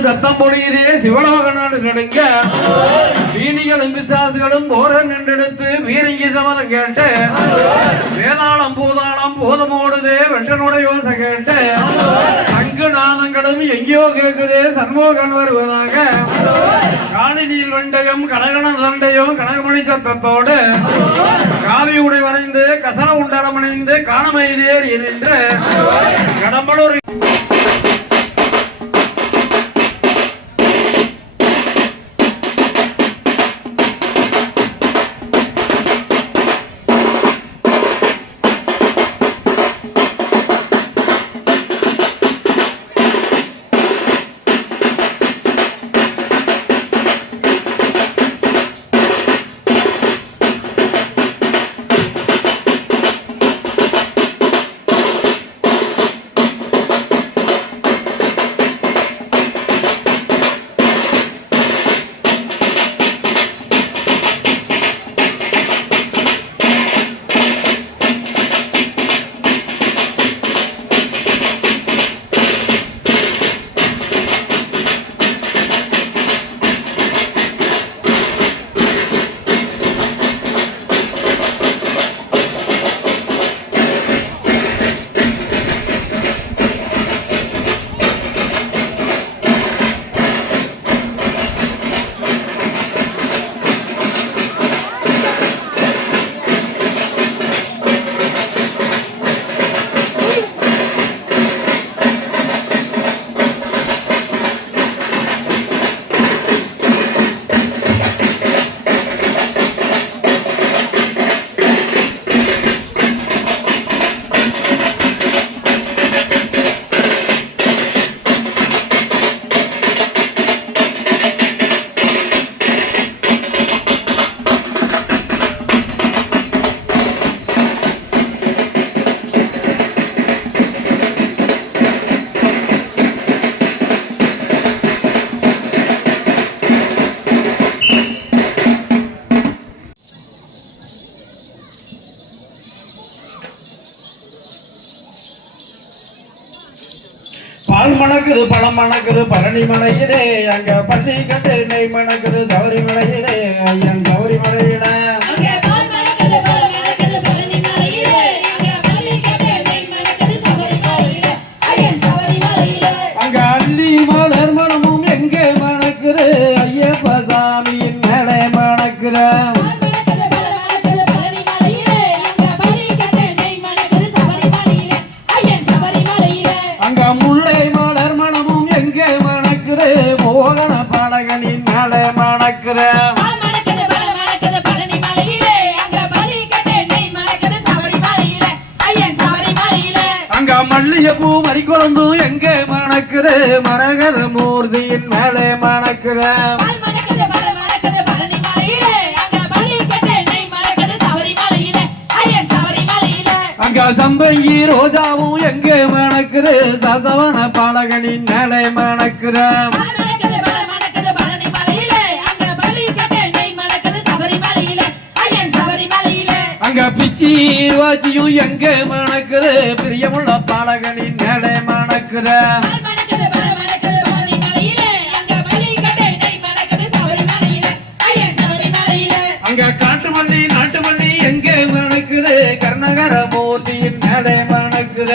சிங்கங்கள் சத்தம் பொழியுதே சிவலோக நாடு நடுங்க வீணிகளும் பிசாசுகளும் போர நின்றெடுத்து வீரங்கி சமதம் கேட்டு வேதாளம் பூதாளம் போதமோடுதே வென்றனுடைய யோசை கேட்டு அங்கு நாதங்களும் எங்கேயோ கேட்குதே சண்முகன் வருவதாக காணினியில் வெண்டயம் கனகன சண்டையும் கனகமணி சத்தத்தோடு காவி உடை வரைந்து கசன உண்டரம் அணிந்து காணமையிலேர் என்று கடம்பலூர் பால் மணக்குது பழம் மணக்குது பழனி மலையிலே அங்க பள்ளி கட்டு நெய் மணக்குது சௌரி மலையிலே ஐயன் சௌரி மலையில அங்க அள்ளி மலர் மனமும் எங்கே மணக்குது ஐயப்ப சாமியின் மேலே மணக்குற அங்க முல்லை மலர் மனமும் எங்கே மணக்குற மோகன பாடகனின் மேலே மணக்குற அங்க மல்லிகைப்பூ மறிக்குழந்தும் எங்கே மணக்குற மரகத மூர்த்தியின் மேலே மணக்குற அங்க சம்பங்கி ரோஜாவும் எங்கே மணக்குற சசவன பாடகனின் மேலே மணக்குற அங்க பிச்சி வாச்சியும் எங்கே மணக்குற பிரியமுள்ள பாடகனின் மேலே மணக்குற அங்க காட்டு மல்லி நாட்டு மல்லி எங்கே மணக்குற கர்ணகர மூர்த்தியின் மேலே மணக்குற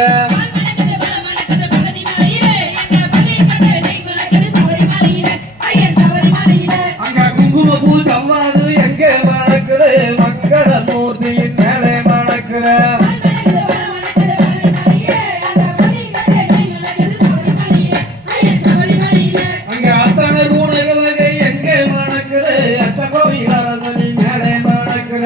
அங்க குங்குமப்பூ சவ்வாது எங்கே மணக்குற மங்கள மூர்த்தியின் மேலே மணக்குற அங்க அத்தனை கூடக வகை எங்கே மணக்குற அத்த கோவில் அரசனின் மேலே மணக்குற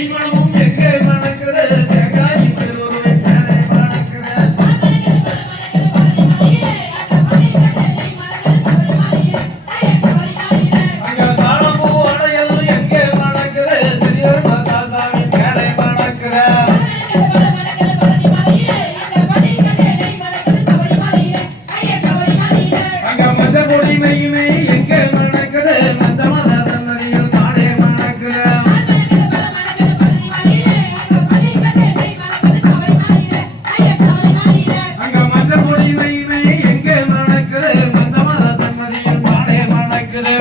நெய்மணமும் எங்கே மணக்குது தேங்காய் திருவுருவை மேலே மணக்குது அங்க தாளம்பூ அடையதும் எங்கே மணக்குது சிறியோர் மாசாமி மேலே மணக்குது அங்க மஞ்சள் பொடி மெய்யுமே எங்கே மணக்குது மஞ்சமத சன்னதியில் தானே மணக்குது அங்க மஞ்சள் பொடி மெய்யுமே எங்கே மணக்குது மஞ்சமத சன்னதியில் தானே மணக்குது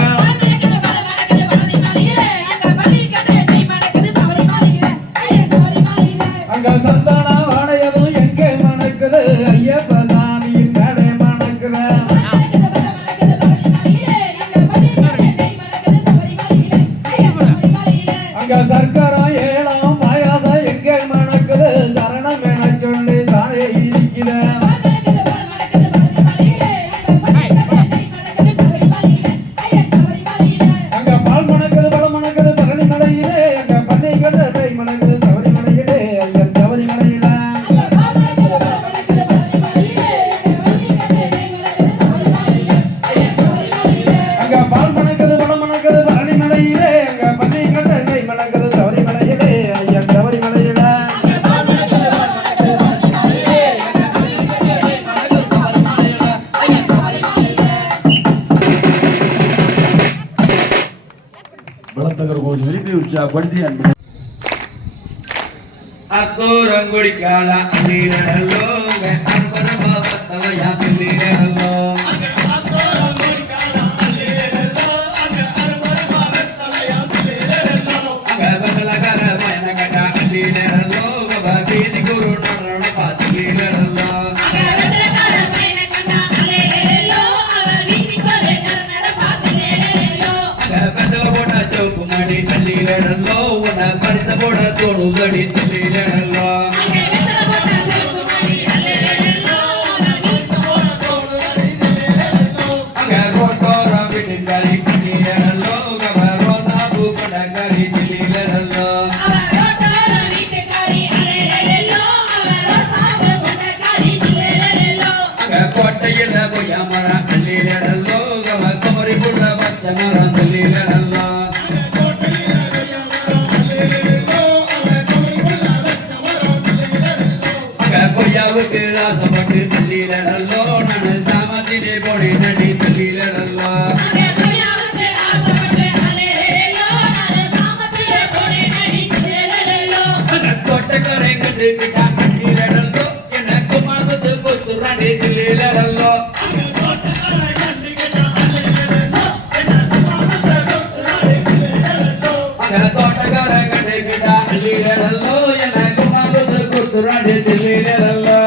அங்க சந்தான வாடையதும் எங்கே மணக்குது ஐயப்ப சாமியின் மேலே மணக்குது அங்க சர்க்கரம் ஏலம் பாயாசம் எங்கே மணக்குது சரணம் என சொல்லி தானே இருக்கிற அங்க பால் மணக்குது பழம் மணக்குது பழனி மலையிலே அங்க பள்ளி கட்டை மணக்குது சபரி மலையிலே ஐயன் சபரி மலையில அங்க பால் மணக்குது பழம் மணக்குது பழனி மலையிலே அங்க பள்ளி கட்டை மணக்குது சபரி மலையிலே ஐயன் சபரி மலையில ಬೆಳತಗರ ಹೋಗಿ ರೀತಿ ಉಚ್ಚಾಪಡಿಸಿ ಅಂತ ಅತ್ತೋರಂಗುಡಿ ಕಾಲ ನೀರಲ್ಲೋ ಅಂಬರ ಬಾಬತ್ತವ ಯಾಕೆ ನೀರಲ್ಲೋ ಬದಲಗರ ಮನಗಟ ನೀರಲ್ಲೋ ಬೀದಿ ಗುರು ನರಣ ಪಾತಿ ನೀರಲ್ಲೋ ಬದಲ ಬೋಟ ಚೌಕು ಮಾಡಿ ತಲ್ಲಿರಲ್ಲೋ ಒಣ ಪರಿಸ ಬೋಡ ತೋಡು ಗಡಿ ತಲ್ಲಿರಲ್ಲೋ ಅಂಗ ರೋಟೋರ ಬಿಟ್ಟಿದ್ದಾರೆ ಕಣ್ಣೀರಲ್ಲೋ ಗಬ ರೋಸಾ ಭೂಪಡ ಗರಿ ತಲ್ಲಿರಲ್ಲೋ ಅಂಗ ಕೋಟೆಯಿಲ್ಲ ಬೊಯ್ಯ ಮರ ತಲ್ಲಿರಲ್ಲೋ ಗಬ ಕೊಮರಿ ಬುಡ್ಡ ಬಚ್ಚ ಮರ ತಲ್ಲಿರಲ್ಲೋ கொய்யாவுக்கு ஆசைப்பட்டு தள்ளிலோ நான் சாமத்திலே போடி நடி தள்ளிலோ கோட்டைக்கரை கட்டுக்கிட்டா கட்டிலோ எனக்கு மாமத்து கொத்து ராண்டி தள்ளிலோ கோட்டைக்கரை கட்டுக்கிட்டா தள்ளிலோ எனக்கு மாமத்து கொத்து ராண்டி தள்ளிலோ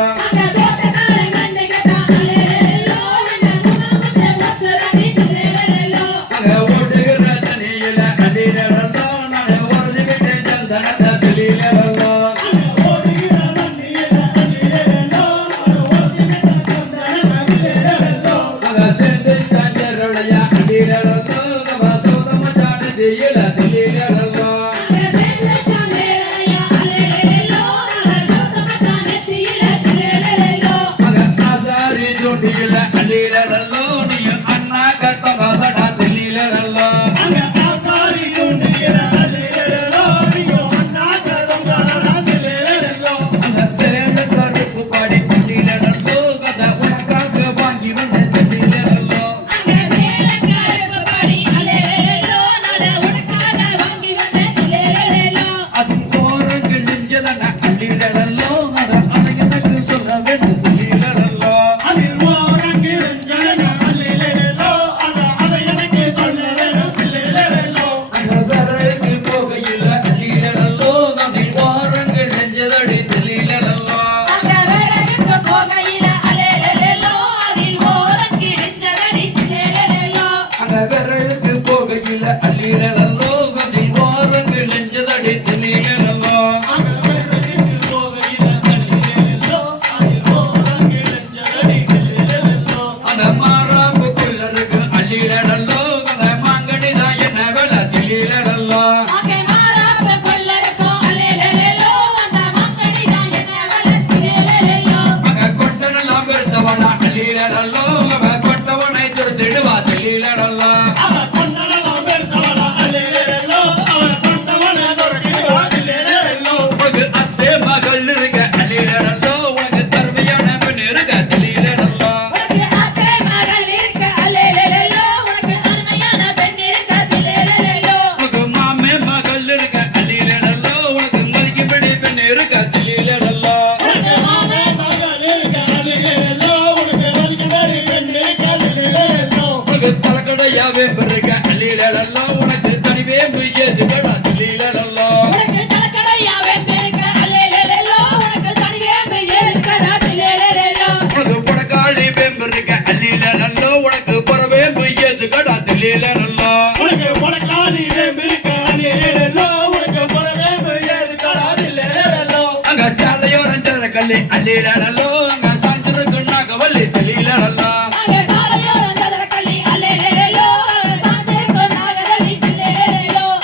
அல்லிடலோ அங்க சாஞ்சிருக்கு நாகவல்லி தெளிலடலோ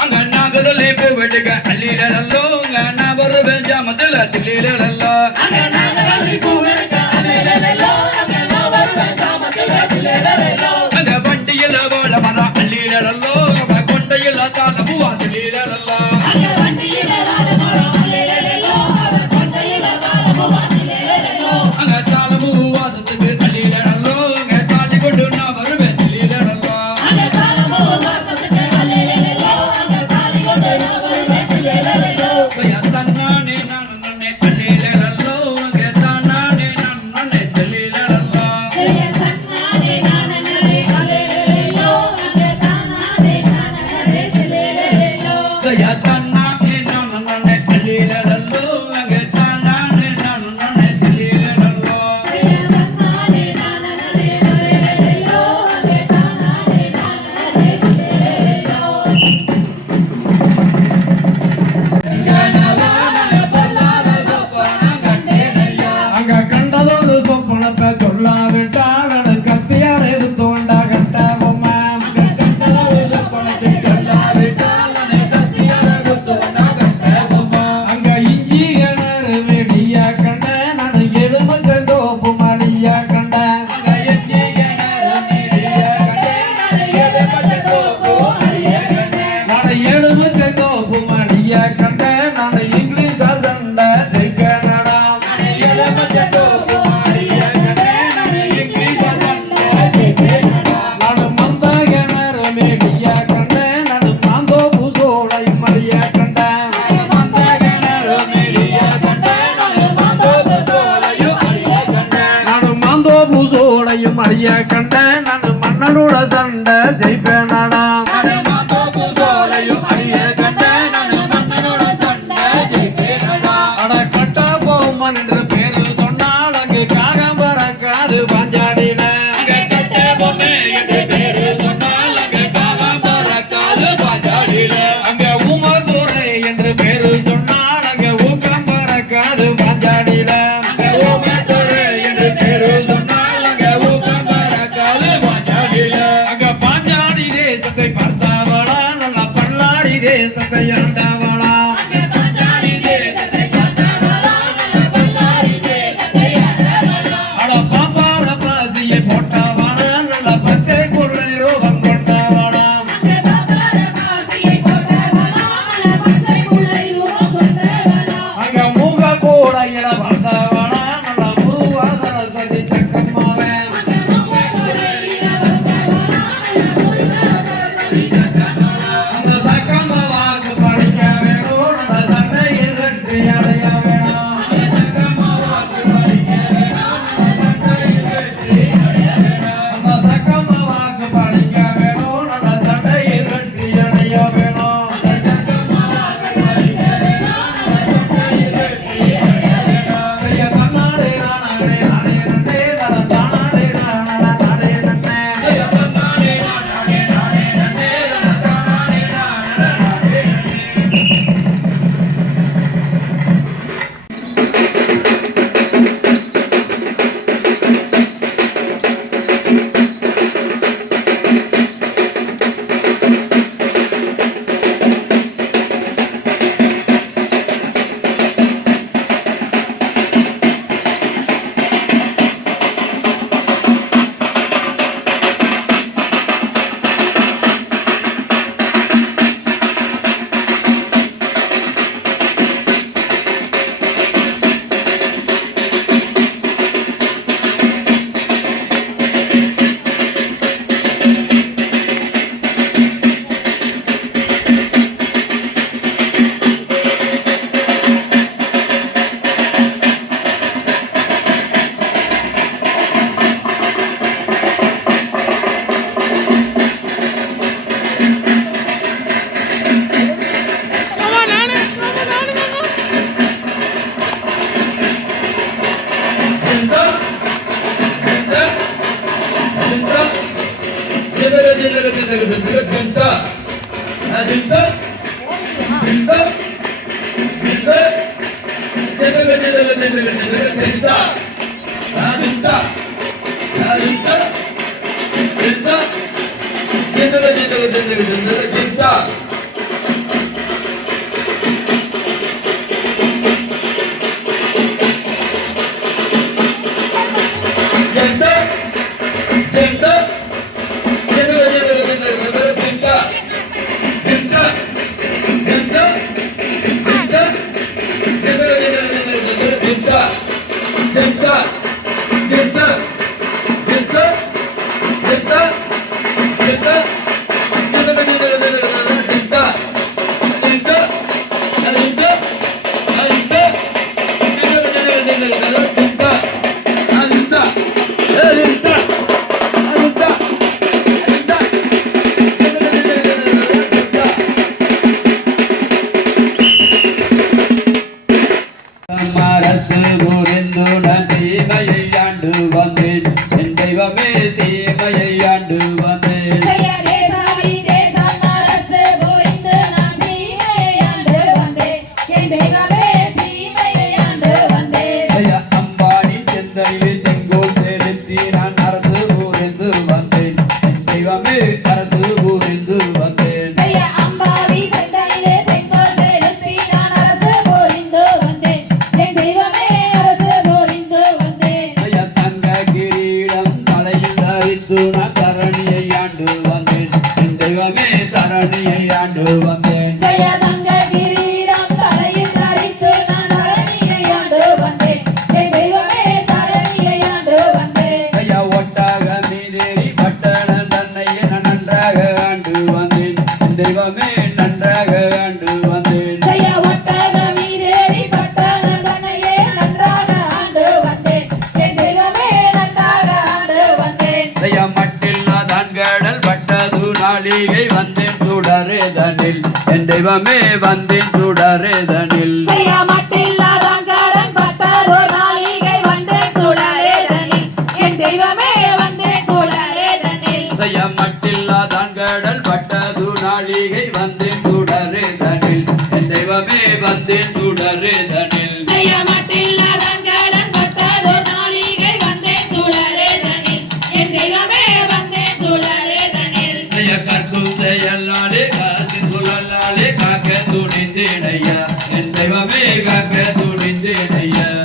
அங்க நாகதலே போவெடுக்க அல்லிடலோ அங்க நான் வருவேன் ஜாமத்துல தெளிலடலோ அங்க வண்டியில வாழ மரம் அல்லிடலோ கொண்டையில தாளமுவா தெளிலடலோ அங்க தாளமு வாசத்துக்கு அல்லிடலோ அங்க தாண்டி கொண்டு நான் வருவேன் தெளிலடலோ தன்னானே நான் நன்னே அல்லிடலோ அங்க தானானே நான் நன்னே தெளிலடலோ யா தன்னானே நான் நன்னே அல்லிடலோ அங்க தானானே நான் நன்னே தெளிலடலோ அங்க கண்டதொரு சொப்பனத்தை சொல்லாவிட்டால் அது கத்தியார் எடுத்து வந்தா கட்ட பொம்மை அங்க இஞ்சி கிணறு வெடியா கண்ட நான் எலும்பு செந்தோப்பு மடியா கண்ட நான் எலும்பு செந்தோப்பு மடியா கண்ட நான் இங்கிலீஷ் சண்டை செய்கனடா நான் மந்த கிணறு மேடியா கண்ட நான் மாந்தோப்பு சோலை மடியா கண்ட நான் மாந்தோப்பு சோலையும் மடியா கண்ட நான் மன்னனோட சண்டை செய்ப்பேனடா அட கட்ட போமன் என்று பேரு சொன்னால் அங்கு காகம் பறக்காது பாஞ்சாடின அங்க உமதுரை என்று பேரு சொன்னால் அங்க ஊக்கம் பறக்காது பாஞ்சாடின அங்க பாஞ்சாடி தேசத்தை பார்த்தவளா நல்ல பல்லாரி தேசத்தை ஆண்டவளா அட பாப்பார பாசியை போட்டவனா நல்ல பச்சை பொருளை ரூபம் கொண்டவனா அங்க மூக கூட இட வந்தவனா நல்ல முருவாதர சதி தக்கம்மாவே அந்த சக்கம்மாவாக்கு படிக்க வேணும் நல்ல சண்டையில் வெற்றி அடைய வேணும் அந்த சக்கம்மாவாக்கு படிக்க வேணும் நல்ல சண்டையில் வெற்றி அடைய வேணும் செய்ய தன்னாலே நானே நானே நன்னே தானே நானே நானே நன்னே Thank you. திண்டா திண்டா திண்டா திண்டா திண்டா அரசு புரிந்து நான் தீமையை ஆண்டு வந்தேன் என் தெய்வமே தீமையை ஆண்டு வந்தேன் அம்பானி செந்தனில் செங்கோல் செலுத்தி நான் அரசு புரிந்து வந்தேன் என் தெய்வமே அரசு புரிந்து வந்தேன் நான் தரணியை ஆண்டு வந்தேன் என் தெய்வமே தரணியை ஆண்டு வந்தேன் ஐயா ஒட்டாக மீதேறி பட்டணம் தன்னையே நான் நன்றாக ஆண்டு வந்தேன் என் தெய்வமே நன்றாக ஆண்டு வந்தேன் கடல் பட்டது நாளிகை வந்தேன் சுடரேதனில் என் தெய்வமே வந்தேன் சுடரேதனில் மட்டில்லாதான் கடல் பட்டது நாளிகை வந்தேன் சுடரேதனில் என் தெய்வமே வந்தேன் சுடரேதனில் கற்கும் செயலாலே காசி சுழலாலே காக்க துணிந்தேனையா என் தெய்வமே காக்க துணிந்தேனையா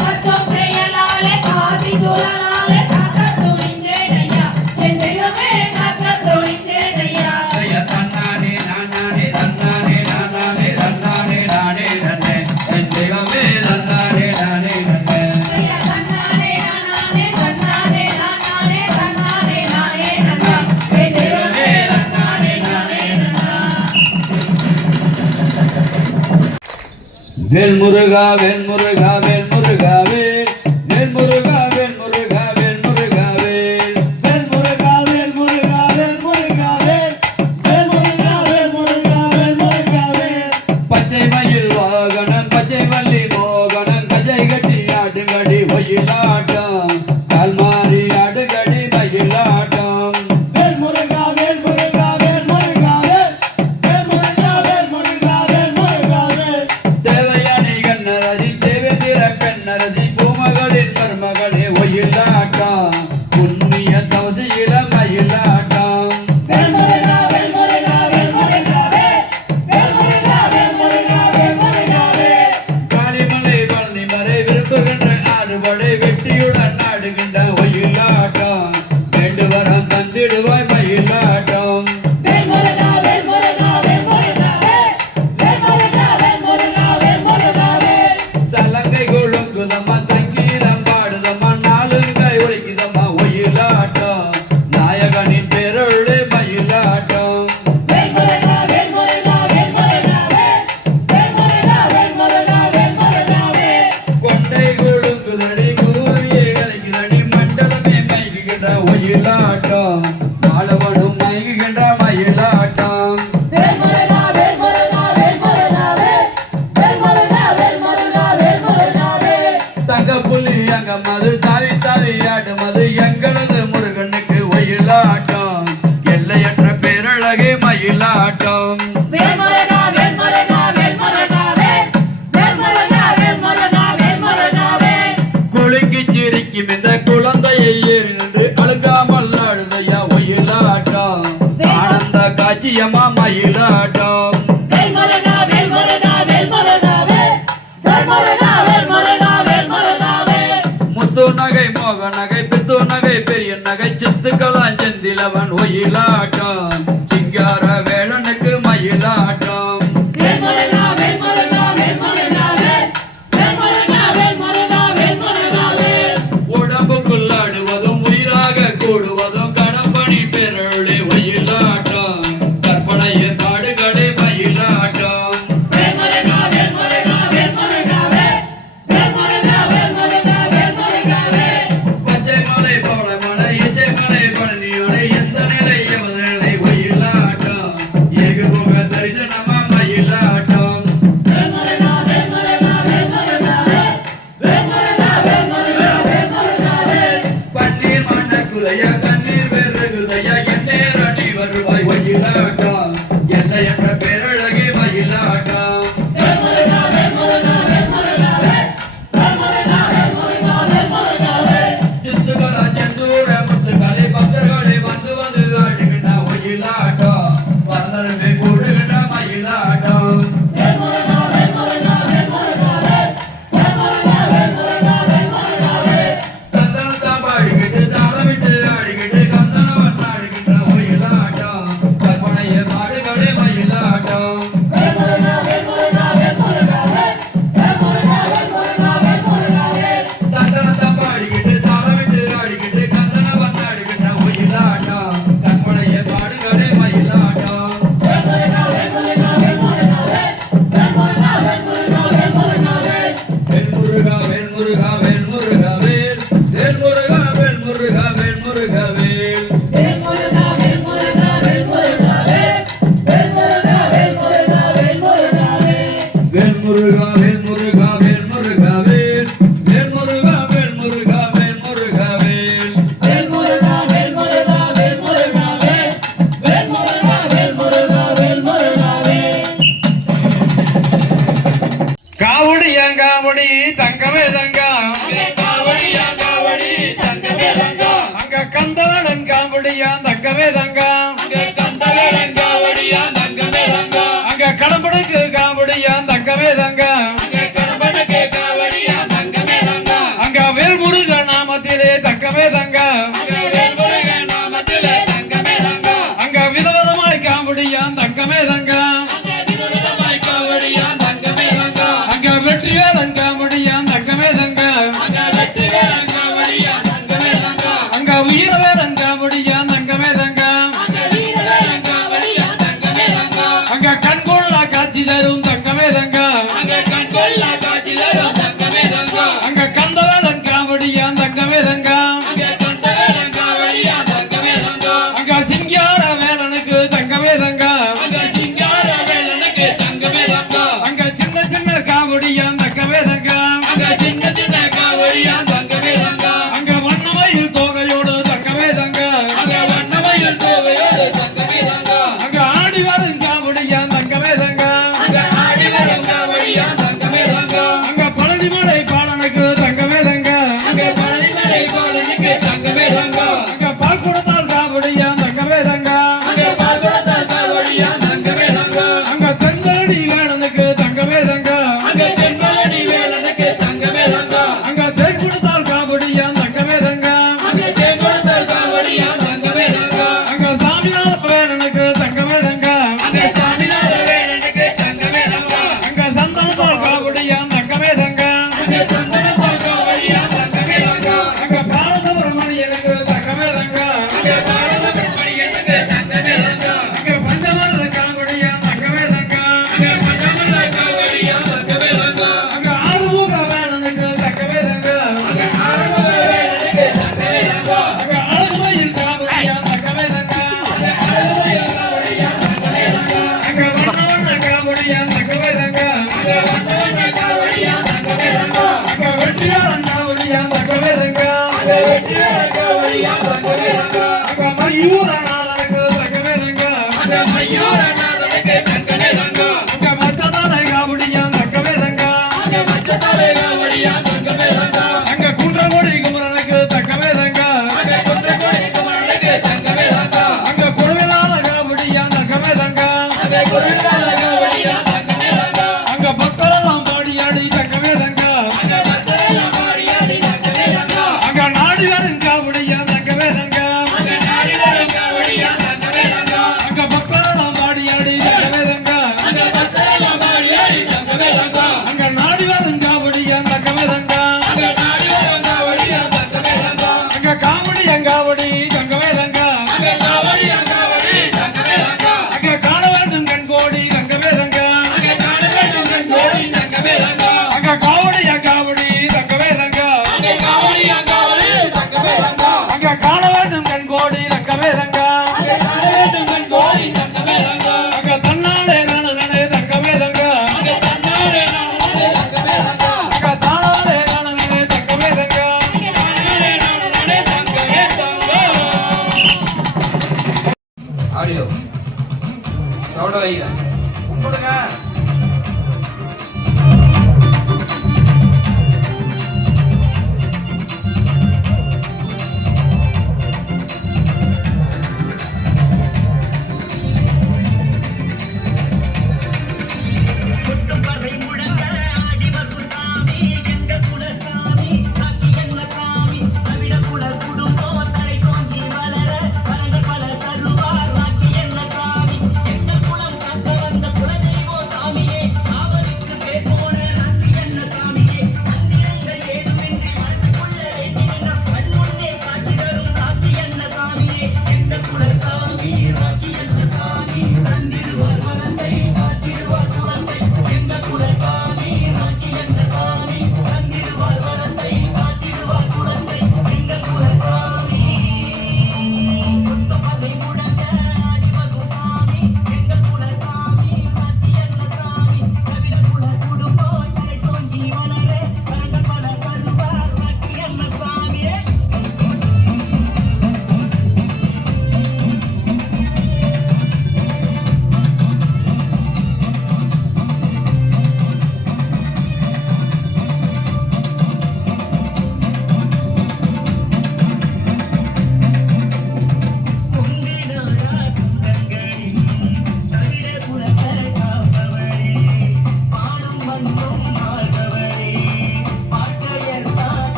கற்கும் செயலாலே காசி சுழலாலே காக்க துணிந்தேனையா என் தெய்வமே காக்க துணிந்தேனையா வேல் முருகா வேல் முருகா வேல் முருகா வேல் வேல் முருகா வேல் முருகா வேல் முருகா வேல் வேல் முருகா வேல் முருகா வேல் முருகா வேல் வேல் முருகா வேல் முருகா வேல் முருகா வேல் பச்சை மயில் வாகனம் பச்சை வள்ளி மோகனம் கஜை கட்டி ஆடுங்கடி ஒயிலாட்டம் கால் மாறி ஆடுகடி மயிலாட்டம் வேல் முருகா வேல் முருகா வேல் முருகா வேல் வேல் முருகா வேல் முருகா வேல் முருகா வேல் தேவயானி கண்ணரசி தேவேந்திர கண்ணரசி பூம லட்சியமா மயிலாட்டம் வேல் முருகா வேல் முருகா வேல் முருகா வேல் முருகா வேல் முருகா வேல் முருகா வேல் முத்து நகை மோக நகை பித்து நகை பெரிய நகை சித்துக்களாம் செந்திலவன் ஒயிலாட்டம் சிங்கார வேலனுக்கு மயிலாட்டம் வேல் முருகா வேல் முருகா வேல் முருகா வேல் முருகா வேல் முருகா வேல் முருகா வேல் உடம்புக்குள் ஆடுவதும் உயிராக கூடுவதும் கடம்பணி பெருளே ஒயிலாட்டம் கற்பனைய காடுகளே மயிலாட்டம் வேல் முருகா வேல் முருகா வேல் முருகா வேல் முருகா வேல் முருகா வேல் முருகா வேல் பச்சை மலை பவள மலை இச்சை மலை பழனியோலை எந்த நிலை எமது நிலை ஒயிலாட்டம் ஏகு போக தரிசனமா மயிலாட்டம் வேல் முருகா வேல் முருகா வேல் முருகா வேல் முருகா வேல் முருகா வேல் முருகா வேல் பன்னீர் மண்ண குதையா கண்ணீர் வெறுகுதையா எண்ணேர் அடி வருவாய் ஒயிலாட்டம் என்ன என்ற பேரழகே மயிலாட்டம் வேல் முருகா வேல் முருகா வேல் முருகா வேல் முருகா வேல் முருகா வேல் முருகா வேல் சித்துகளா செந்தூர முத்துக்களை பக்தர்களை வந்து வந்து ஆடுகின்ற ஒயிலாட்டம் பந்தருமே கூடுகின்ற மயிலாட்டம் வேல் முருகா வேல் முருகா வேல் முருகா வேல் முருகா வேல் முருகா வேல் முருகா வேல் தந்தனத்தா பாடிக்கிட்டு தாளமிட்டு ஆடிக்கிட்டு கந்தனவன் ஆடுகின்ற ஒயிலாட்டம் கற்பனைய பாடுகளே மயிலாட்டம் வேல் முருகா வேல் முருகா வேல் முருகா வேல் முருகா வேல் முருகா வேல் முருகா வேல் தந்தனத்தா பாடிக்கிட்டு தாளமிட்டு ஆடிக்கிட்டு கந்தனவன் ஆடுகின்ற ஒயிலாட்டம் கற்பனைய பாடுகளே மயிலாட்டம் வேல் முருகா வேல் முருகா வேல் முருகா வேல் முருகா வேல் முருகா வேல் முருகா வேல் வேல் முருகா வேல் முருகா வேல் முருகா வேல் வேல் முருகா வேல் முருகா வேல் முருகா வேல் வேல் முருகா வேல் முருகா வேல் முருகா வேல் முருகா வேல் முருகா வேல் முருகா வேல் வேல் முருகா வேல் முருகா வேல் முருகா வேல் வேல் முருகா வேல் முருகா வேல் முருகா வேல் வேல் முருகா வேல் முருகா வேல் முருகா வேல் முருகா வேல் முருகா வேல் முருகா வேல் காவடியா காவடி தங்கமே தங்கம் காவடியா காவடி தங்கமே தங்கம் அங்க கந்தவனன் காவடியா தங்கமே தங்கம் அங்க கந்தவேலன் காவடியா தங்கமே தங்கம் அங்க கடம்படுக்கு காவடியா தங்கமே தங்கம் அங்க கடம்பனுக்கு காவடியா தங்கமே தங்கம் அங்க வேல்முருக நாமத்திலே தங்கமே தங்கம் அங்க வேல் முருகன் நாமத்திலே தங்கமே தங்கம் அங்க விதவிதமாய் காவடியா தங்கமே தங்கம் அங்க விதவிதமாய் காவடியா தங்கமே தங்கம் அங்க வெற்றிவேலன் காவடியா தங்கமே தங்கம் அங்க வெற்றிவேலன் காவடியா தங்கமே தங்கம் அங்க வீரவேலன் காவடியா தங்கமே தங்கம் அங்க வீரவேலன் காவடியா தங்கமே தங்கம் அங்க கண்கொள்ளா காட்சி தரும் தங்கமே தங்கம் அங்க கண்கொள்ளா காட்சி தரும் தங்கமே தங்கம் அங்க கந்தவேலன் காவடியா தங்கமே தங்கம் அங்க கந்தவேலன் காவடியா தங்கமே தங்கம் அங்க சிங்கார வேலனுக்கு தங்கமே தங்கம் அங்க சிங்கார வேலனுக்கு தங்கமே தங்கம் அங்க சின்ன சின்ன காவடியா தங்கமே தங்கம் அங்க சின்ன சின்ன காவடியா தங்கமே தங்கம் அங்க வண்ணமயில் தோகையோடு தங்கமே தங்கம் அங்க வண்ணமயில் தோகையோடு தங்கமே தங்கம் அங்க ஆடி வரும் காவடியா தங்கமே தங்கம் அங்க ஆடி வரும் காவடியா தங்கமே தங்கம் அங்க பழனிமலை பாலனுக்கு தங்கமே தங்கம் அங்க பழனிமலை பாலனுக்கு தங்கமே தங்கம் அங்க பால் கொடுத்தால் காவடியா தங்கமே தங்கம் அங்க பால்குடத்தால் காவடியா தங்கமே தங்கம் அங்க தென்கழனி வேலனுக்கு தங்கமே தங்கம் அங்க தென்மலனி வேலனுக்கு தங்கமே தங்கம் அங்க தேன் கொடுத்தால் காவடியா தங்கமே தங்கம் அங்க தேங்கொடுத்தால் காவடியா தங்கமே தங்கம் அங்க சாமிநாத வேலனுக்கு தங்கமே தங்கம் அங்க சாமிநாத வேலனுக்கு தங்கமே தங்கம் அங்க சந்தனத்தால் காவடியா தங்கமே தங்கம் அங்க சந்தனத்தால் காவடியா தங்கமே தங்கம் அங்க பாலசுப்ரமணியனுக்கு தங்கமே தங்கம் அங்க பாலசுப்ரமணியனுக்கு தங்கமே தங்கம் அங்க பஞ்சமரத காவடியா தங்கமே தங்கம் அங்க பஞ்சமல்ல காவடியா தங்கமே தங்கம் அங்க ஆறுமுக வேலனுக்கு தங்கமே தங்கம் அங்க ஆறுமுக வேலனுக்கு தங்கமே தங்கம் அங்க அழகுமயில் காவடியா தங்கமே தங்கம் அங்க அழகுமயில் காவடியா தங்கமே தங்கம் அங்க வண்ண காவடியா தங்கமே தங்கம் அங்க வண்ணவண்ண காவடியா தங்கமே தங்கம் அங்க வெற்றியாளன் காவடியா தங்கமே தங்கம் அங்க வெற்றிவேலன் காவடியா தங்கமே தங்கம் அங்க மயூரநாதனுக்கு தங்கமே தங்கம் அங்க மயூரநாதனுக்கு தங்கமே தங்கம் அங்க மச்சதானை காவடியா தங்கமே தங்கம் அங்க மச்சத்தலை காவடியா தங்கமே தங்கம் அங்க குன்றகோடி குமரனுக்கு தங்கமே தங்கம் அங்க குன்றக்கோடி குமரனுக்கு தங்கமே தங்கம் அங்க குடவிலாத காவடியா தங்கமே தங்கம்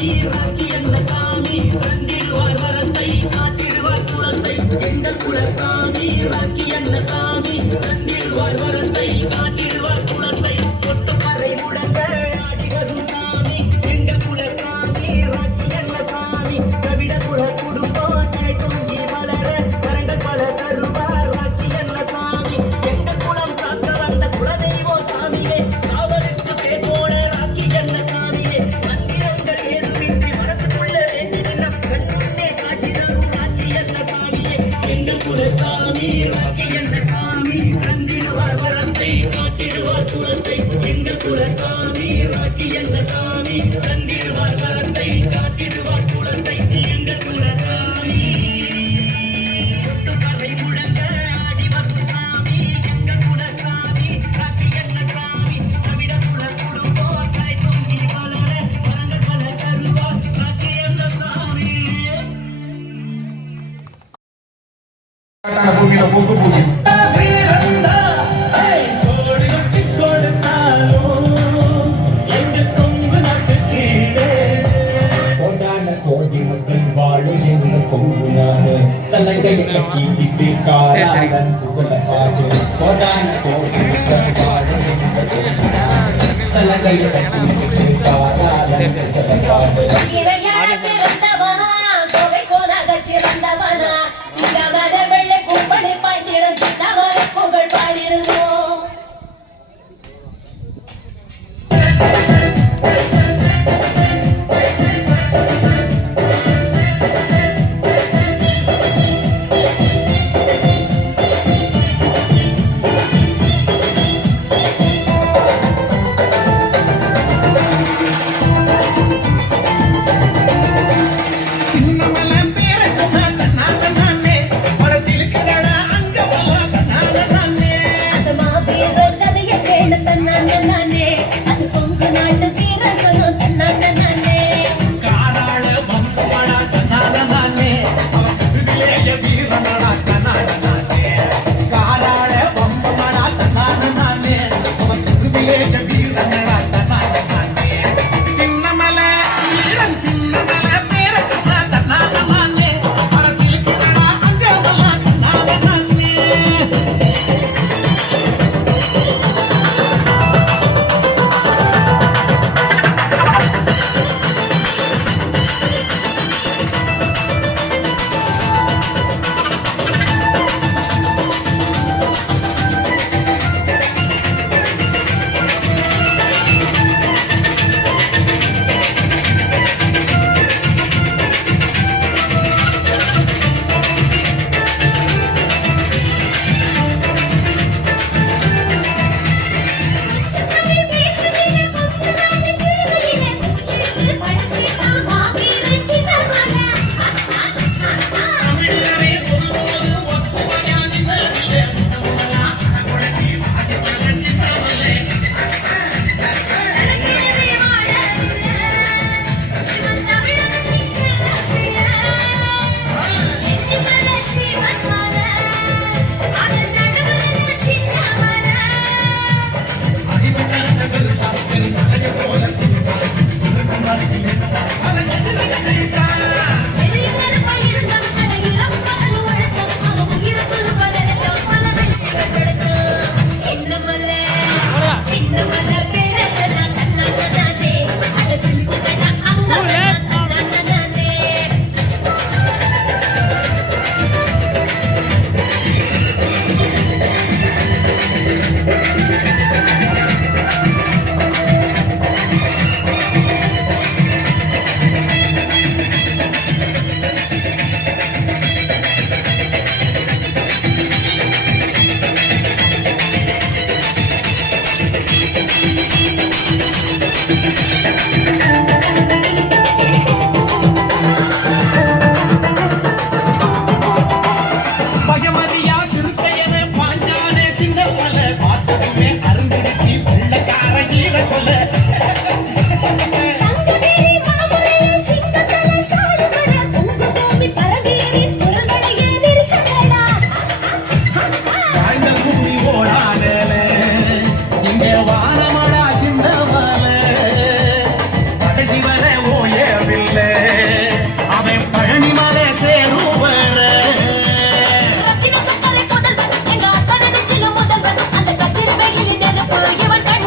சாமி ராக்கி என்ன சாமி தந்திடுவார் வரத்தை காட்டிடுவார் குலத்தை எங்கள் குலசாமி ராக்கி என்ன சாமி தந்திடுவார் வரத்தை காட்டிடுவார் குலத்தை கொட்டுப்பறை முழங்க ஆடி வரும் சாமி எங்கள் குலசாமி ராக்கி என்ன சாமி கவிட குல குடும்பம் தலை தூங்கி வளர வரங்கள் பல தருவார் ராக்கி என்ன சாமி எங்கள் குலம் காக்க வந்த குலதெய்வம் சாமியே காவலுக்கு பேர் போன ராக்கி என்ன சாமியே மந்திரங்கள் ஏதுமின்றி மனசுக்குள்ள வேண்டி நின்ன கண்முன்னே காட்சி தரும் ராக்கி என்ன சாமியே எங்கள் குலசாமி ராக்கி என்ன சாமி தந்திடுவார் வரத்தை காட்டிடுவார் குலத்தை எங்கள் குலசாமி ராக்கி என்ன சாமி தந்திடுவார் வரத்தை காட்டிடுவார் குலத்தை எங்கள் குலசாமி கொட்டுப்பறை முழங்க ஆடி வரும் சாமி எங்கள் குலசாமி ராக்கி என்ன சாமி கவிட குல குடும்பம் தலை தூங்கி வளர வரங்கள் பல தருவார் ராக்கி என்ன சாமி பூமியில பூக்கு பூச்சி கோடி கொட்டி கொடுத்தாலும் எங்க கொங்கு நாட்டு கீழே கோடான கோடி மக்கள் வாழும் எங்க கொங்கு நாடு சலங்கையை கட்டிட்டு காராளன் புகழ பாடு கோடான கோடி மக்கள் வாழும் எங்க கொங்கு நாடு சலங்கையை கட்டிட்டு காராளன் புகழ பாடு இறையான பிறந்தவனா கோவை கோலாக சிறந்தவனா சிங்கமர வெள்ளை கும்பனை பாய்ந்திடும் சின்னவர புகழ் பாடிடுவோம் சின்னமலம் பேர சொன்ன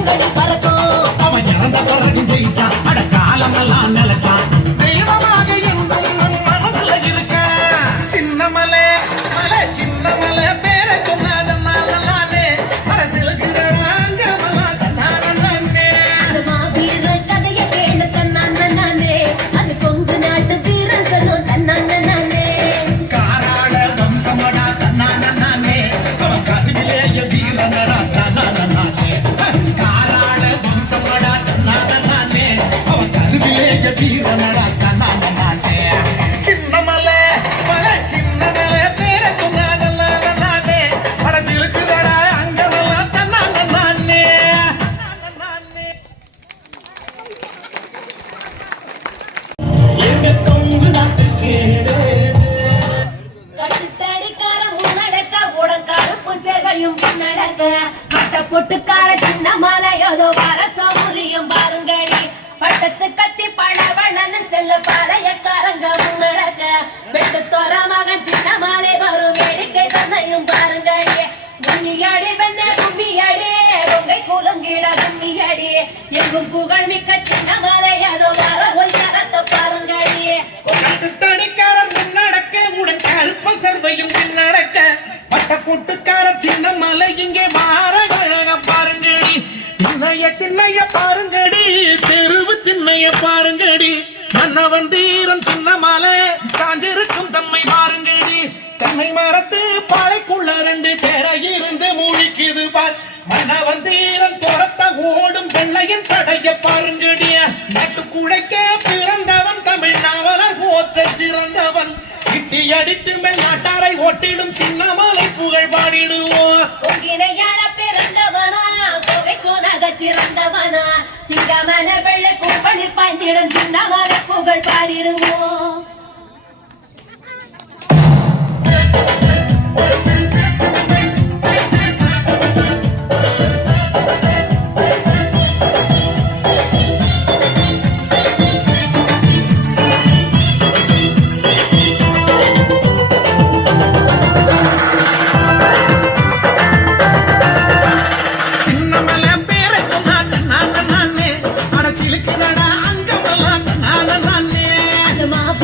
வானங்களில் பறக்கும் அவன் இறந்த பிறகு ஜெயிச்சான் அட காலமெல்லாம் நிலைச்சான் தெய்வமாக என்றும் நம் மனசுல இருக்க சின்னமலை மலை சின்னமலை பேரை சொன்னாதனால நானே அரசியலுக்கு அங்கமெல்லாம் தன்னானே அது மாவீர கதையை கேளு தன்னானே அது கொங்கு நாட்டு வீரன் சொல்லும் தன்னானே காராட வம்சமடா தன்னானே அவன் கருவிலேய வீரனடா தன்னானே காராட வம்சமடா தன்னானே அவன் கருவிலேய வீரனடா தன்னானே சின்னமலை மலை சின்னமலை பேரை சொன்னாதனாலே அரசியலுக்கு அங்கமெல்லாம் தன்னானே எங்க தொங்கு நாட்டு கேடு கட்டுத்தடிக்கார முன்னடக்க உடன்காரப்பு சேவையும் பின்னடக்க மட்ட பொட்டுக்கார சின்ன மலையதோ வர சௌரியம் பாருங்கடி பட்டத்து கத்தி பழவனன்னு செல்ல பாளையக்காரங்க முன்னடக்க வெட்டு தோற மகன் சின்ன மலை வரும் வேடிக்கை தன்னையும் பாருங்கடி கும்மியடி வெண்ண கும்மியடி உங்கை குலுங்கிட கும்மியடி எங்கும் புகழ் மிக்க சின்ன மலையதோ வர ஒய்யரத்தை பாருங்கடி தடிக்காரன் முன்னடக்க உடன் கருப்ப சர்வையும் பின்னடக்க பட்ட கூட்டுக்கார சின்ன மலை இங்கே மாற அழக பாருங்கடி திண்ணைய பாருங்கடி தெருவு திண்ணைய பாருங்கடி மன்னவன் தீரன் சின்ன மலை சாஞ்சிருக்கும் தம்மை பாருங்கடி தென்னை மரத்து பாலைக்குள்ள ரெண்டு பேரை இருந்து மூழ்கிது பார் மன்னவன் தீரன் துரத்த ஓடும் வெள்ளையின் படைய பாருங்கடி நாட்டுக்குழைக்க பிறந்தவன் தமிழ் நாவலர் போற்ற சிறந்தவன் இட்டி அடித்து மேல் நாட்டாரை ஓட்டிடும் சின்னமலை புகழ் பாடிடுவோம் கொங்கினையாள பிறந்தவனா கோவைக்கோ நகச்சிறந்தவனா சிங்கமன வெள்ளை கூப்பனில் பாய்ந்திடும் சின்னமலை புகழ் பாடிடுவோம் சின்னமலை பேரை சொன்னாதனாலே அரசியலுக்கு அங்கமெல்லாம் தன்னானே அது மாப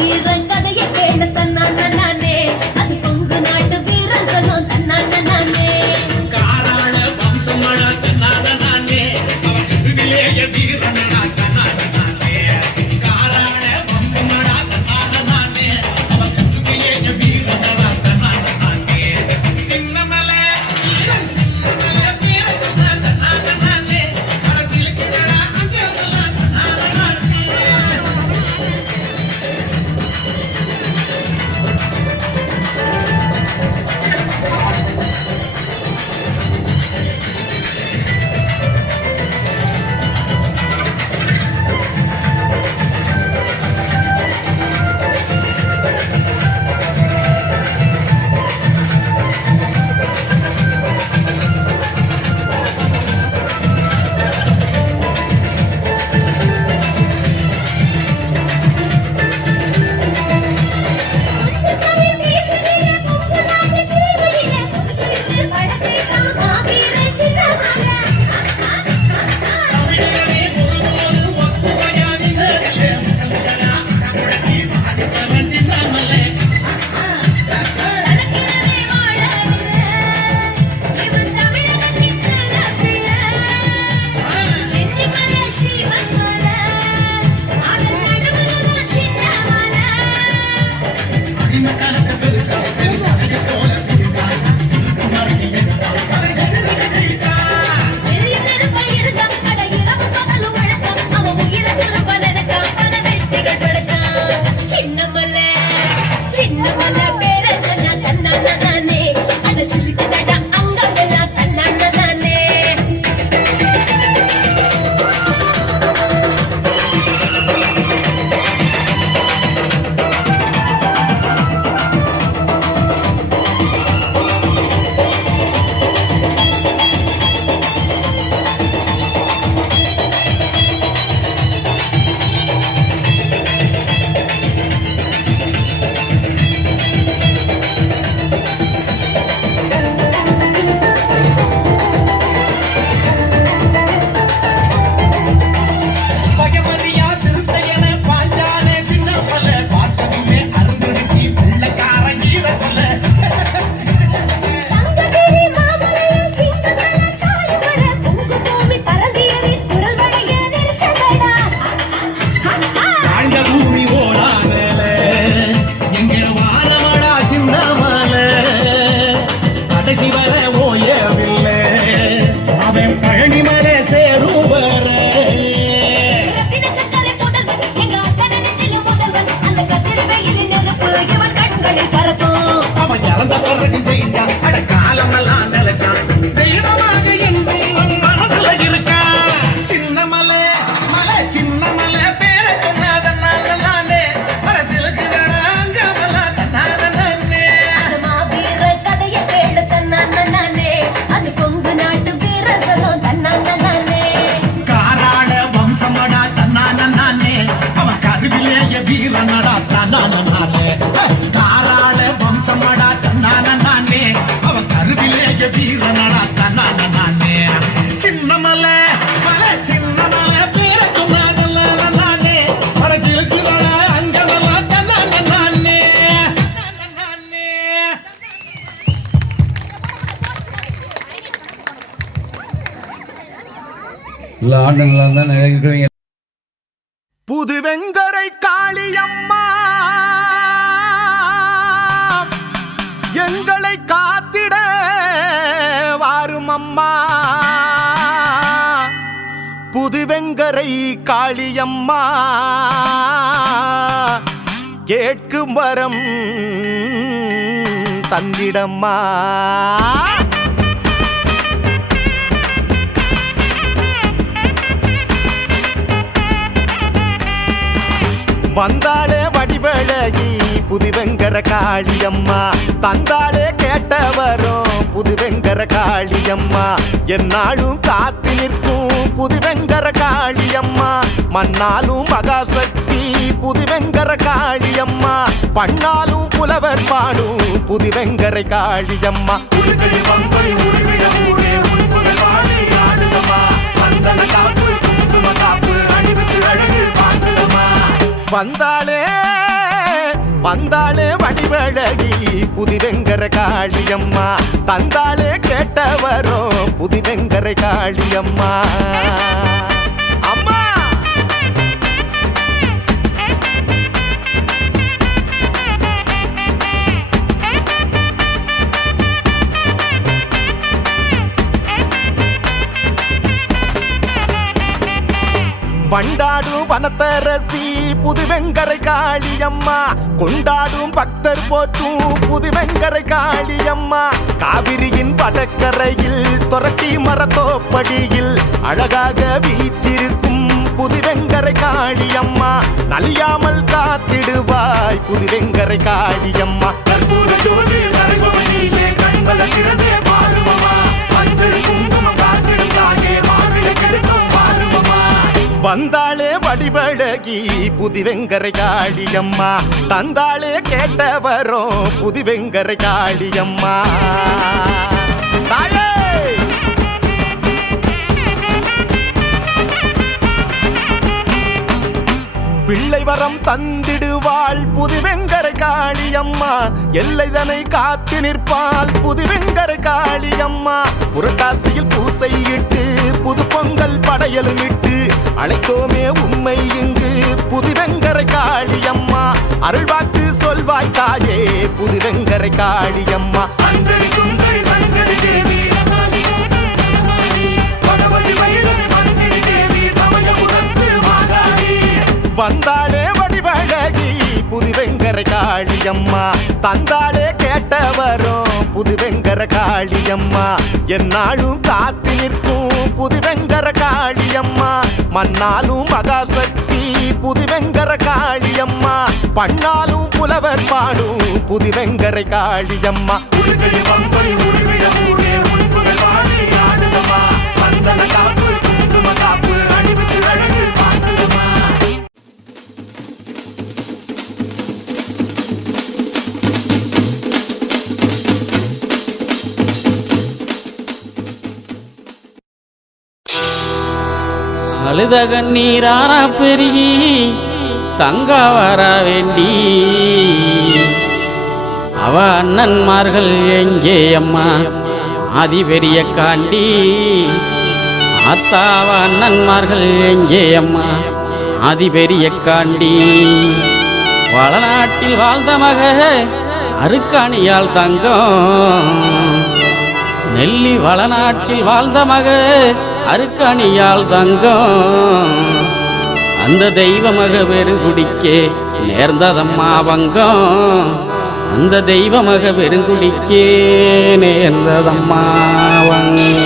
பூமி ஓடா மேல எங்க வாழவடா சின்ன மலை கடைசி வர ஓயவில்லை அவன் பழனி மலை சேரும் வர ரத்தின சக்கரை புதல்வன், எங்க அத்தனை நெஞ்சிலும் முதல்வன். அந்த கத்திரி வெயிலின் நெருப்பு இவன் கண்களில் பறக்கும். அவன் இறந்த பிறகு ஜெயிச்சான் அட காலமெல்லாம் நிலைச்சான் தெய்வமாக என்றும் நம் மனசுல இருக்கா சின்ன மலை மலை சின்ன மலை பேரை சொன்னாதே மனசிலுக்கு அங்கமெல்லாம் தன்னாதே அது மாவீர கதையை கேளு தன்னானே. அது கொங்கு நாட்டு வீரர்களும் தன்னானே. காராட வம்சமடா தன்னானே அவன் கருவிலேய வீரனடா தன்னானே காராட வம்சமடா தன்னானே அவன் கருவிலேய வீரனடா தன்னானே சின்ன மலை மலை சின்ன மலை பேரை சொன்னாதே மனசிலுக்கு அங்கமெல்லாம் தன்னானே எல்லா ஆண்டுகளாக தான் இருக்கிறவங்க புதுவெங்கரை காளியம்மா எங்களை காத்திட வாரும் அம்மா புதுவெங்கரை காளியம்மா கேட்கும் வரம் தந்திடம்மா வந்தாளே வடிவழகி புதுவெங்கர காளியம்மா தந்தாளே கேட்டவரும் புதுவெங்கர காளியம்மா என்னாலும் காத்து நிற்கும் புதுவெங்கர காளியம்மா மண்ணாலும் மகாசக்தி புதுவெங்கர காளியம்மா பண்ணாலும் புலவர் பாடும் புதுவெங்கரை காளியம்மா வந்தாளே வந்தாளே வடிவழகி புதுவெங்கர காளியம்மா தந்தாளே கேட்டவரும் புதுவெங்கரை காளியம்மா அம்மா வண்டாடும் வனத்தரசி புதுவெங்கரை காளியம்மா கொண்டாடும் பக்தர் போற்றும் புதுவெங்கரை காளியம்மா காவிரியின் வடக்கரையில் தொரட்டி மரத்தோப்படியில் அழகாக வீற்றிருக்கும் புதுவெங்கரை காளியம்மா நலியாமல் காத்திடுவாய் புதுவெங்கரை காளியம்மா கற்பூர ஜோதி கரைபவனியே கண்பல திறந்தே பாருமம்மா மஞ்சள் குங்குமம் காத்திடுதாயே மாவிளை கெடுக்கும் பாருமம்மா வந்தாளே வடிவழகி புதுவெங்கரை காளியம்மா தந்தாளே கேட்டவரும் புதுவெங்கரை காளியம்மா தாயே பிள்ளை வரம் தந்திடுவாள் புதுவெங்கரை காளியம்மா எல்லைதனை காத்து நிற்பாள் புதுவெங்கரை காளியம்மா புரட்டாசியில் பூசையிட்டு புது பொங்கல் படையலும் இட்டு அழைத்தோமே உம்மை இங்கு புதுவெங்கரை காளியம்மா அருள்வாக்கு சொல்வாய் தாயே புதுவெங்கரை காளியம்மா அந்தரி சுந்தரி சங்கரி தேவி பகவதி வைரவி மந்திரி தேவி சமயபுரத்து மாகாளி வந்தாளே வடிவழகி புதுவெங்கரை காளியம்மா தந்தாளே கேட்டவரும் புதுவெங்கர காளியம்மா என்னாலும் காத்து நிற்கும் புதுவெங்கர காளியம்மா மண்ணாலும் மகாசக்தி புதுவெங்கர காளியம்மா பண்ணாலும் புலவர் பாடும் புதுவெங்கரை காளியம்மா சந்தன காப்பு குங்கும காப்பு அணிவித்து அழகு பார்க்குமா அழுத கண்ணீரான பெருகி தங்க வர வேண்டி அவ அண்ணன்மார்கள் எங்கே அம்மா ஆதி பெரிய காண்டி அத்தாவ அண்ணன்மார்கள் எங்கே அம்மா ஆதிபெரிய காண்டி வளநாட்டில் வாழ்ந்த மக அருக்காணியால் தங்கம் நெல்லி வளநாட்டில் வாழ்ந்த மக அருக்காணியால் தங்கம் அந்த தெய்வ மக பெருங்குடிக்கே நேர்ந்ததம்மா வங்கம் அந்த தெய்வ மக பெருங்குடிக்கே நேர்ந்ததம்மா வங்கம்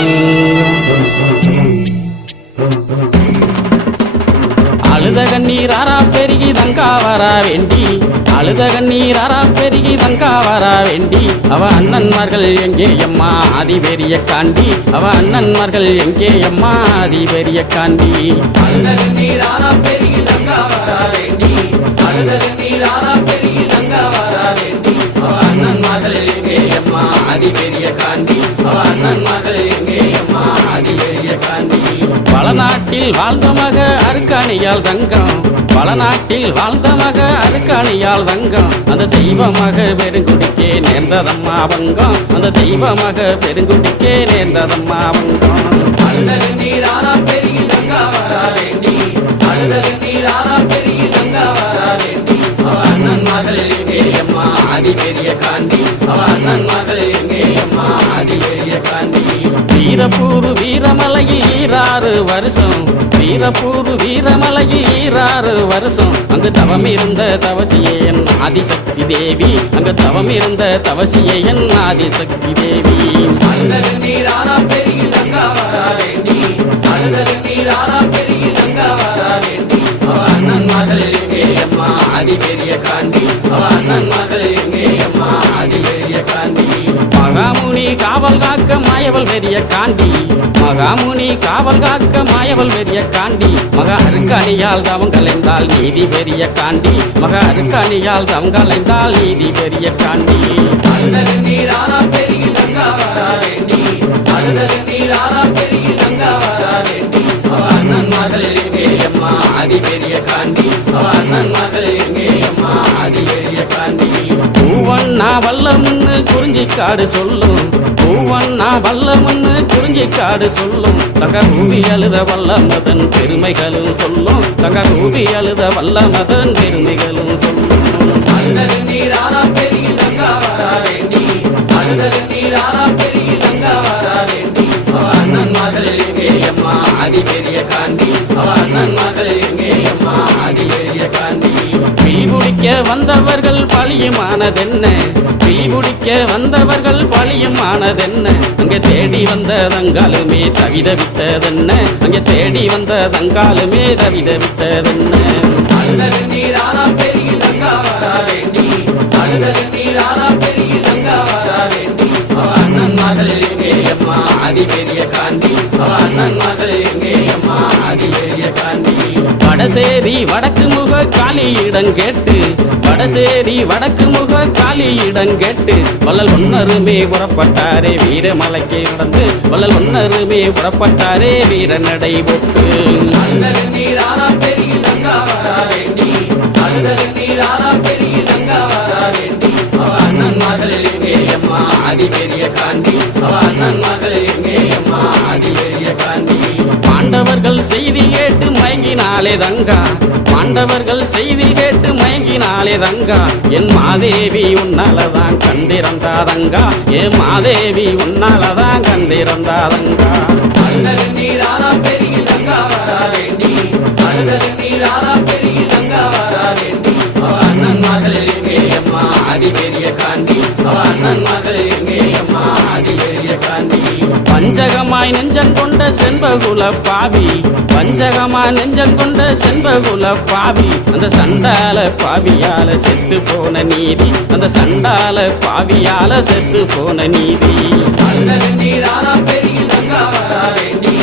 அழுத கண்ணீராரா பெருகி தங்கா வரா வேண்டி அழுத கண்ணீராரா பெருகி தங்கா வரா வேண்டி அவ அண்ணன்மார்கள் எங்கே அம்மா ஆதிபெரிய காண்டி அவ அண்ணன்மார்கள் எங்கே அம்மா ஆதிபெரிய காண்டி அழுத கண்ணீராரா பெருகி தங்கா வரா வேண்டி அழுத கண்ணீராரா பெருகி தங்கா வரா வேண்டி அவ அண்ணன்மார்கள் எங்கே அம்மா ஆதிபெரிய காண்டி அவ அண்ணன்மார்கள் எங்கே அம்மா ஆதிபெரிய காண்டி வளநாட்டில் வாழ்ந்த மக அருக்காணியால் தங்கம் வளநாட்டில் வாழ்ந்த மக அருக்காணியால் தங்கம் அந்த தெய்வ மக பெருங்குடிக்கே நேர்ந்ததம்மா வங்கம் அந்த தெய்வ மக பெருங்குடிக்கே நேர்ந்ததம்மா வங்கம் அழுத கண்ணீராரா பெருகி தங்கா வரா வேண்டி அழுத கண்ணீராரா பெருகி தங்கா வரா வேண்டி அவ அண்ணன்மார்கள் எங்கே அம்மா ஆதிபெரிய காண்டி அவ அண்ணன்மார்கள் எங்கே அம்மா ஆதிபெரிய காண்டி வீரப்பூர் வீரமலையில் 6 வருஷம் வீரப்பூர் வீரமலையில் 6 வருஷம் அங்கு தவம் இருந்த தவசியே என் ஆதிசக்தி தேவி அங்கு தவம் இருந்த தவசியே என் ஆதிசக்தி தேவி அழுத கண்ணீராரா பெருகி தங்கா வரா வேண்டி அழுத கண்ணீராரா பெருகி தங்கா வரா வேண்டி அவ அண்ணன்மார்கள் எங்கே அம்மா ஆதிபெரிய காண்டி அவ அண்ணன்மார்கள் எங்கே அம்மா ஆதிபெரிய காண்டி மகாமுனி காவல் காக்க மாயவள் பெரிய காண்டி மகாமுனி காவல் காக்க மாயவள் பெரிய காண்டி மக அருக்காணியால் தவம் கலைந்தால் நீதி பெரிய காண்டி மக அருக்காணியால் தவம் கலைந்தால் நீதி பெரிய காண்டி அழுத கண்ணீராரா பெருகி தங்கா வரா வேண்டி அழுத கண்ணீராரா பெருகி தங்கா வரா வேண்டி அவ அண்ணன்மார்கள் எங்கே அம்மா ஆதிபெரிய காண்டி அவ அண்ணன்மார்கள் எங்கே அம்மா ஆதிபெரிய காண்டி பூவண்ணா வல்லமுன்னு குறிஞ்சிக்காடு சொல்லும் பூவண்ணா வல்லமுன்னு குறிஞ்சிக்காடு சொல்லும் தங்க ரூபி அழுத வல்லமதன் பெருமைகளும் சொல்லும் தங்க ரூபி அழுத வல்லமதன் பெருமைகளும் சொல்லும் அழுத கண்ணீராரா பெருகி தங்கா வரா வேண்டி அழுத கண்ணீராரா பெருகி தங்கா வரா வேண்டி அவ அண்ணன்மார்கள் எங்கே அம்மா ஆதிபெரிய காண்டி அவ அண்ணன்மார்கள் எங்கே அம்மா ஆதிபெரிய காண்டி பிடிக்க வந்தவர்கள் பழியுமானதென்ன பிடிக்க வந்தவர்கள் பழியுமானதென்ன அங்கே தேடி வந்த தங்காலுமே தவிதவித்ததென்ன அங்கே தேடி வந்த தங்காலுமே தவிதவித்ததென்ன அழுத கண்ணீராரா பெருகி தங்கா வரா வேண்டி அழுத கண்ணீராரா பெருகி தங்கா வரா வேண்டி அவ அண்ணன்மார்கள் எங்கே அம்மா ஆதிபெரிய காண்டி அவ அண்ணன்மார்கள் எங்கே அம்மா ஆதிபெரிய காண்டி வடசேரி வடக்கு முக காலியிடம் கேட்டு வடசேரி வடக்கு முக காலியிடம் கேட்டு வள்ளல் ஒன்னருமே புறப்பட்டாரே வீரமலைக்கு நடந்து வள்ளல் ஒன்னருமே புறப்பட்டாரே வீர நடை போட்டு அழுத கண்ணீராரா பெருகி தங்கா வரா வேண்டி அழுத கண்ணீராரா பெருகி தங்கா வரா வேண்டி அவ அண்ணன்மார்கள் எங்கே அம்மா ஆதிபெரிய காண்டி அவ அண்ணன்மார்கள் எங்கே அம்மா ஆதிபெரிய காண்டி பாண்டவர்கள் செய்தி கேட்டு மயங்கினாலே தங்கா பாண்டவர்கள் செய்தி கேட்டு மயங்கினாலே தங்கா என் மாதேவி உன்னாலதான் கண்டிருந்தாதங்கா என் மாதேவி உன்னாலதான் கண்டிருந்தாதங்கா அழுத கண்ணீராரா பெருகி தங்கா வரா வேண்டி அழுத கண்ணீராரா பெருகி தங்கா வரா வேண்டி அவ அண்ணன்மார்கள் எங்கே அம்மா ஆதிபெரிய காண்டி அவ அண்ணன்மார்கள் எங்கே அம்மா ஆதிபெரிய காண்டி பஞ்சகமாய் நெஞ்சம் கொண்ட செண்பகுல பாவி பஞ்சகமாய் நெஞ்சம் கொண்ட செண்பகுல பாவி அந்த சண்டால பாவியால செத்து போன நீதி அந்த சண்டால பாவியால செத்து போன நீதி அழுத கண்ணீராரா பெருகி தங்கா வரா வேண்டி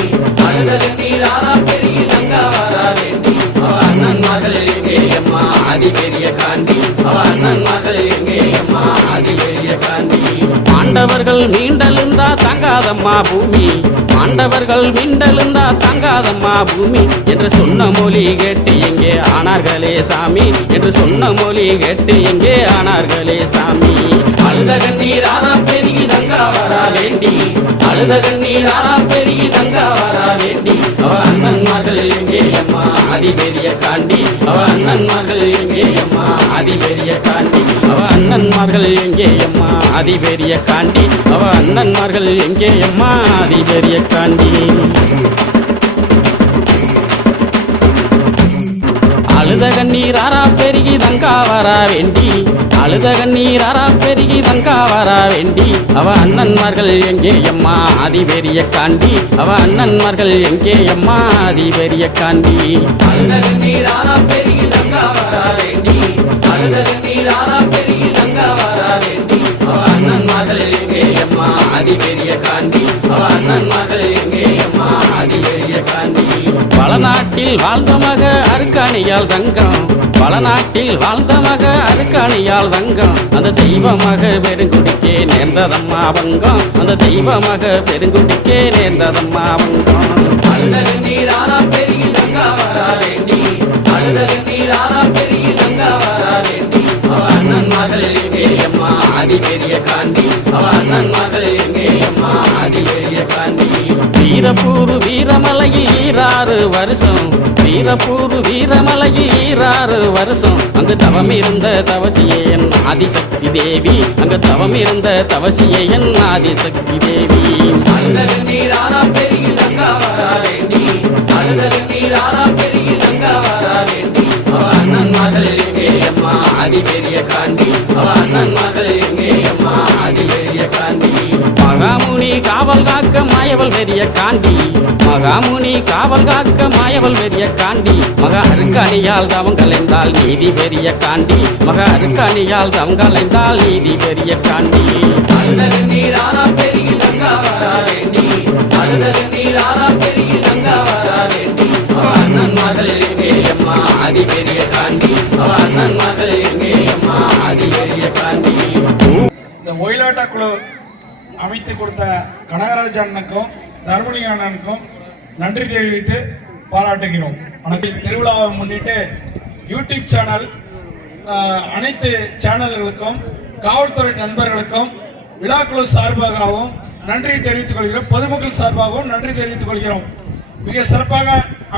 அழுத கண்ணீராரா பெருகி தங்கா வரா வேண்டி அவ அண்ணன்மார்கள் எங்கே அம்மா ஆதிபெரிய காண்டி அவ அண்ணன்மார்கள் எங்கே அம்மா ஆதிபெரிய காண்டி பாண்டவர்கள் மீண்டெழுந்தா தங்காதம்மா பூமி பாண்டவர்கள் மீண்டெழுந்தா தங்காதம்மா பூமி என்று சொன்ன மொழி கேட்டு எங்கே ஆனார்களே சாமி என்று சொன்ன மொழி கேட்டு எங்கே ஆனார்களே சாமி அழுத கண்ணீராரா பெருகி தங்கா வரா வேண்டி அழுத கண்ணீராரா பெருகி தங்கா வரா வேண்டி அவ அண்ணன் மகள் எங்கே அம்மா அதிபெரிய காண்டி அவ அண்ணன் மகள் எங்கே அம்மா அதிபெரிய காண்டி அவ அண்ணன் மகள் எங்கே அம்மா அதிபெரிய காண்டி அவ அண்ணன் மகள் எங்கே அம்மா அதிபெரிய காண்டி அழுத கண்ணீராரா பெருகி தங்கா வரா வேண்டி அழுத கண்ணீராரா பெருகி தங்கா வரா வேண்டி அவ அண்ணன்மார்கள் எங்கே அம்மா அதிபெரிய காண்டி அவ அண்ணன்மார்கள் எங்கே அம்மா அதிபெரிய காண்டி அழுத கண்ணீராரா பெருகி தங்கா வரா வேண்டி அழுத கண்ணீராரா பெருகி தங்கா வரா வேண்டி அவ அண்ணன்மார்கள் எங்கே அம்மா அதிபெரிய காண்டி அவ அண்ணன்மார்கள் எங்கே அம்மா அதிபெரிய காண்டி பல நாட்டில் வாழ்ந்த மக அருக்காணியால் தங்கம் பல நாட்டில் வாழ்ந்த மக அருக்காணியால் தங்கம் அந்த தெய்வமாக பெருங்குடிக்கே நேர்ந்ததம்மா வங்கம் அந்த தெய்வமாக பெருங்குடிக்கே நேர்ந்ததம்மா வங்கம் அழுத நீராரா பெருகி தங்கா வரா வேண்டி அழுத நீராரா பெருகி தங்கா வரா வேண்டி அவ அண்ணன் மகள் எங்கே அம்மா அதிபெரிய காண்டி அவ அண்ணன் மகள் எங்கே அம்மா அதிபெரிய காண்டி வீரப்பூர் வீரமலையில் ஈராறு வருஷம் வீரப்பூர் வீரமலையில் ஈராறு வருஷம் அங்கு தவம் இருந்த தவசியே என் ஆதிசக்தி தேவி அங்கு தவம் இருந்த தவசியே என் ஆதிசக்தி தேவி அழுத நீராரா பெருகி தங்கா வரா வேண்டி அழுத நீராரா பெருகி தங்கா வரா வேண்டி அவ அண்ணன் மகள் எங்கே அம்மா அதிபெரிய காண்டி அவ அண்ணன் மகள் எங்கே அம்மா அதிபெரிய காண்டி மகாமுனி காவல் காக்க மாயவள் பெரிய காண்டி மகாமுனி காவல் காக்க மாயவள் பெரிய காண்டி மக அருக்காணியால் தவங்களைந்தால் நீதி பெரிய காண்டி மக அருக்காணியால் தவங்களைந்தால் நீதி பெரிய காண்டி அழுத நீராரா பெருகி தங்கா வரா வேண்டி அழுத நீராரா பெருகி தங்கா வரா வேண்டி அவ அண்ணன் மகள் எங்கே அம்மா அதிபெரிய காண்டி அவ அண்ணன் மகள் எங்கே அம்மா அதிபெரிய காண்டி இந்த ஒயிலாட்ட குழு அமைத்து கொடுத்த கனகராஜ் அண்ணனுக்கும் தர்மலிங்க அண்ணனுக்கும் நன்றி தெரிவித்து பாராட்டுகிறோம். திருவிழாவை முன்னிட்டு யூடியூப் சேனல் அனைத்து சேனல்களுக்கும் காவல்துறை நண்பர்களுக்கும் விழாக்குழு சார்பாகவும் நன்றி தெரிவித்துக் கொள்கிறோம். பொதுமக்கள் சார்பாகவும் நன்றி தெரிவித்துக் கொள்கிறோம். மிக சிறப்பாக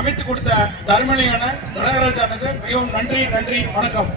அமைத்து கொடுத்த தர்மலிங்க அண்ணன் கனகராஜ் அண்ணனுக்கு மிகவும் நன்றி. வணக்கம்.